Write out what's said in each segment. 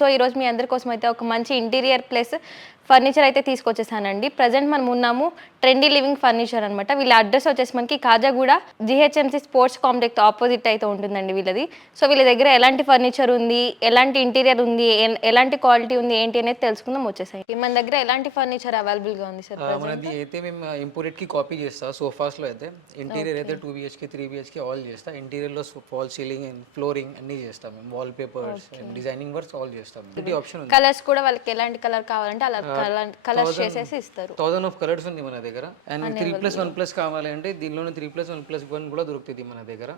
So ఈరోజు మీ అందరి కోసం అయితే ఒక మంచి ఇంటీరియర్ ప్లస్ ఫర్నిచర్ అయితే తీసుకొచ్చేసానండి. ప్రజెంట్ మనం ఉన్నాము ట్రెండీ లివింగ్ ఫర్నిచర్ అనమాట. వీళ్ళ అడ్రస్ వచ్చేసి మనకి Khajaguda GHMC sports complex opposite అయితే ఉంటుందండి వీళ్ళది. సో వీళ్ళ దగ్గర ఎలాంటి ఫర్నిచర్ ఉంది, ఎలాంటి ఇంటీరియర్ ఉంది, ఎలాంటి క్వాలిటీ ఉంది ఏంటి అనేది తెలుసుకుందాం వచ్చేసాయి. మన దగ్గర ఎలాంటి ఫర్నిచర్ అవైలబుల్గా ఉంది సార్? మనది అయితే మేము ఇంపోర్టెడ్కి కాపీ చేస్తా. సోఫాస్లో అయితే ఇంటీరియర్ అయితే 2 BHK 3 BHK ఆల్ చేస్తా. ఇంటీరియర్లో ఫాల్ సీలింగ్ అండ్ ఫ్లోరింగ్ అన్నీ చేస్తాం మేము. Wall papers and designing works all చేస్తాం. ఇది ఆప్షన్ ఉంది. కలర్స్ కూడా వాళ్ళకి ఎలాంటి కలర్ కావాలంటే అలా కలర్స్ చేసేసి ఇస్తారు. 1000 ఆఫ్ కలర్స్ ఉంది మన దగ్గర. అండ్ 3+1+ కావాలంటే దీనిలోనే 3+1+1 కూడా దొరుకుతుంది మన దగ్గర.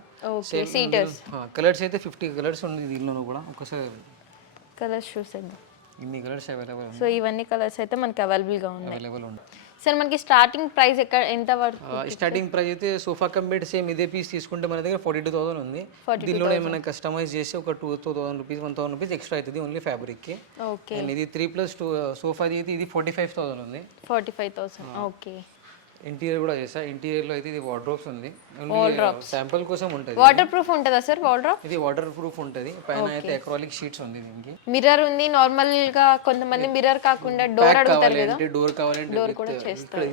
కలర్స్ అయితే 50 కలర్స్ ఉంది దీనిలోనూ కూడా. ఒకసారి కలర్స్ చూసేద్దాం. ఇన్ని కలర్స్ అవైలబుల్. సో ఇవన్నీ కలర్స్ అయితే మనకి అవైలబుల్గా ఉన్నాయి. ఉంది సార్ మనకి స్టార్టింగ్ ప్రైస్ ఎంత వరకు? స్టార్టింగ్ ప్రైస్ అయితే సోఫా కమ్ బెడ్ సేమ్ ఇదే పీస్ తీసుకుంటే మన దగ్గర 42,000 ఉంది. దీనిలో ఏమైనా కస్టమైజ్ చేసి ఒక 2,000 రూపీస్ 1,000 రూపీస్ ఎక్స్ట్రా అవుతుంది ఓన్లీ ఫ్యాబ్రిక్కి. ఓకే. అండ్ ఇది 3+2 సోఫాది అయితే ఇది 45,000 ఉంది. 45,000. ఓకే. ఇంటీరియర్ కూడా చేసా. ఇంటీరియర్లో అయితే ఇది వార్డ్రోబ్స్ ఉంది. శాంపుల్ కోసం ఉంటుంది. వాటర్ ప్రూఫ్ ఉంటుందా సార్ వార్డ్రోబ్? ఇది వాటర్ ప్రూఫ్ ఉంటుంది. పైన అయితే అక్రాలిక్ షీట్స్ ఉంది. దీనికి మిర్రర్ ఉంది. నార్మల్ గా కొంతమంది మిర్రర్ కాకుండా డోర్ అడుగుతారు కదా. డోర్ కావాలంటే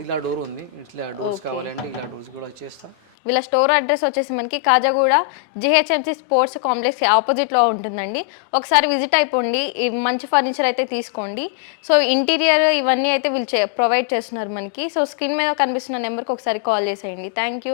ఇలా డోర్ ఉంది. ఇట్లా డోర్స్ కావాలంటే ఇలా డోర్స్ కూడా వచ్చేస్తా. వీళ్ళ స్టోర్ అడ్రస్ వచ్చేసి మనకి కాజాగూడ జిహెచ్ఎంసీ స్పోర్ట్స్ కాంప్లెక్స్ ఆపోజిట్లో ఉంటుందండి. ఒకసారి విజిట్ అయిపోండి. మంచి ఫర్నిచర్ అయితే తీసుకోండి. సో ఇంటీరియర్ ఇవన్నీ అయితే వీళ్ళు ప్రొవైడ్ చేస్తున్నారు మనకి. సో స్క్రీన్ మీద కనిపిస్తున్న నెంబర్కి ఒకసారి కాల్ చేసేయండి. Thank you.